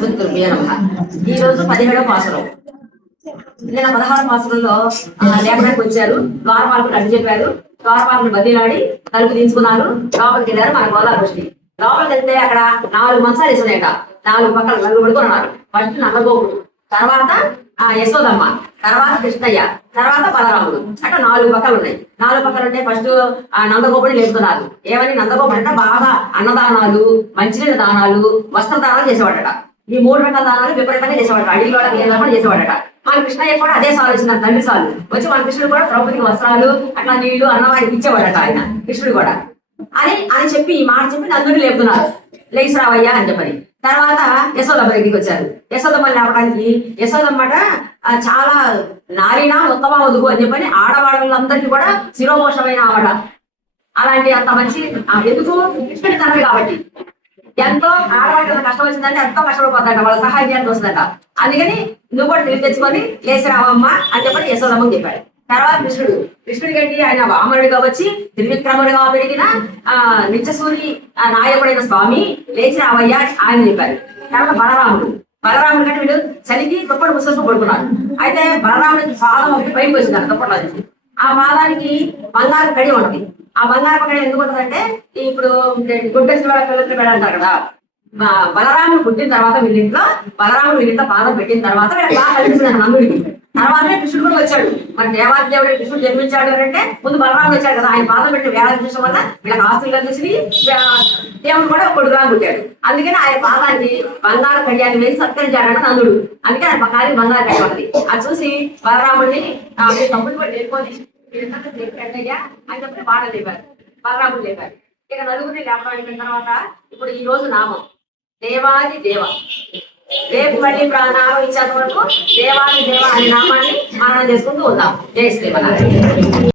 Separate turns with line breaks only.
అస్మృతుభ్యో నమ. ఈ రోజు పదిహేడవ మాసరం. నిన్న పదహారు మాసంలో లేపడానికి వచ్చారు. ద్వారపాలకులు అడ్డు చెప్పారు. ద్వారపాలకులు బదిలాడి తలుపు దించుకున్నారు లోపలికి వెళ్ళారు మన గోదావరి లోపలికి వెళ్తే అక్కడ నాలుగు మంచాలు వేసున్నాయట. నాలుగు పక్కల నలుగురు పడుకున్నారు. ఫస్ట్ నల్లగోపుడు తర్వాత ఆ యశోదమ్మ తర్వాత కృష్ణయ్య తర్వాత బలరాముడు. అట్లా నాలుగు పక్కలు ఉన్నాయి. నాలుగు పక్కలు ఉంటే ఫస్ట్ ఆ నందగోపుడు లేపుతున్నారు. ఏమని? నందగోపుడు అంటే బాగా అన్నదానాలు మంచినీళ్ళ దానాలు వస్త్రదానాలు చేసేవాడట. ఈ మూడు రకాల దానాలు విపరీతంగా చేసేవాడు అడిగి కూడా కూడా చేసేవాడట. మన కృష్ణయ్య కూడా అదే సార్ వచ్చిన తండ్రి సార్లు వచ్చి మన కృష్ణుడు కూడా ద్రౌపదికి వస్త్రాలు అట్లా నీళ్ళు అన్నవారికి ఇచ్చేవాడట ఆయన కృష్ణుడు కూడా. అని అని చెప్పి ఈ మాట చెప్పి నందుని లేపుతున్నారు. లేచి రావయ్యా అని చెప్పని తర్వాత యశోదమ్మ దగ్గరికి వచ్చారు. యశోదమ్మ లేపడానికి యశోదమ్మట చాలా నారినా ఉత్తమ వధువు అని చెప్పని ఆడవాళ్ళందరికీ కూడా శిరోమోషమైన ఆవిడ. అలాంటి అంత మంచి ఎందుకు? కృష్ణుడి తండ్రి కాబట్టి. ఎంతో ఆడవాళ్ళకి కష్టం వచ్చిందంటే ఎంతో కష్టపడిపోతాడ వాళ్ళ సహాయం వస్తుందంట వస్తుందట అందుకని నువ్వు కూడా తిరిగి తెచ్చుకొని లేచి రావమ్మ అని చెప్పని యశోదమ్మకి చెప్పాడు. తర్వాత కృష్ణుడు కృష్ణుడికి ఏంటి? ఆయన వామనుడిగా వచ్చి త్రివిక్రముడిగా పెరిగిన ఆ నిత్యసూరి ఆ నాయకుడైన స్వామి లేచి రావయ్యా ఆయన చెప్పారు తర్వాత బలరాముడు. బలరాముడు కంటే వీడు చలికి తొప్పటి ముసుకొని పడుకున్నాడు. అయితే బలరాముడికి పాదం ఒకటి పైకి వచ్చింది దుప్పట్లో నుంచి ఆ పాదానికి బంగారు కడి ఉంటుంది ఆ బంగారు కడి ఎందుకు ఉంటుందంటే ఇప్పుడు గుడ్డేసిన పిల్లలు పెడాలంటారు కదా. బలరాముడు పుట్టిన తర్వాత వీళ్ళింట్లో బలరాముడు వీళ్ళింట్లో పాదం పెట్టిన తర్వాత బాగా తర్వాతనే కృష్ణుడు కూడా వచ్చాడు. మన దేవాదేవుడు కృష్ణుడు జన్మించాడు అని అంటే ముందు బలరాముడు వచ్చాడు కదా ఆయన పాదం పెట్టి వేళ చూసిన వల్ల వీళ్ళకి ఆస్తులు కలిసి దేవుడు కూడా కొడుకులా పుట్టాడు. అందుకని ఆయన పాదాన్ని బంగారు కడియాన్ని వేసి సత్కరించాడు నందుడు. అందుకే ఆయన పక్కన బంగారు కడి అది చూసి బలరాముడిని ఆ, తమ్ముడు కూడా లేకపోతే కట్టయ్యా అని చెప్పి బాధ లేపారు బలరాముడు లేపారు. ఇక నలుగురిని లేపడం అయిపోయిన తర్వాత ఇప్పుడు ఈ రోజు నామం దేవాది దేవ. రేపు మళ్ళీ ప్రాణాలు ఇచ్చేంత వరకు దేవాది దేవ అనే నామాన్ని మనం చేసుకుంటూ ఉందాం. జై శ్రీమన్నారాయణ.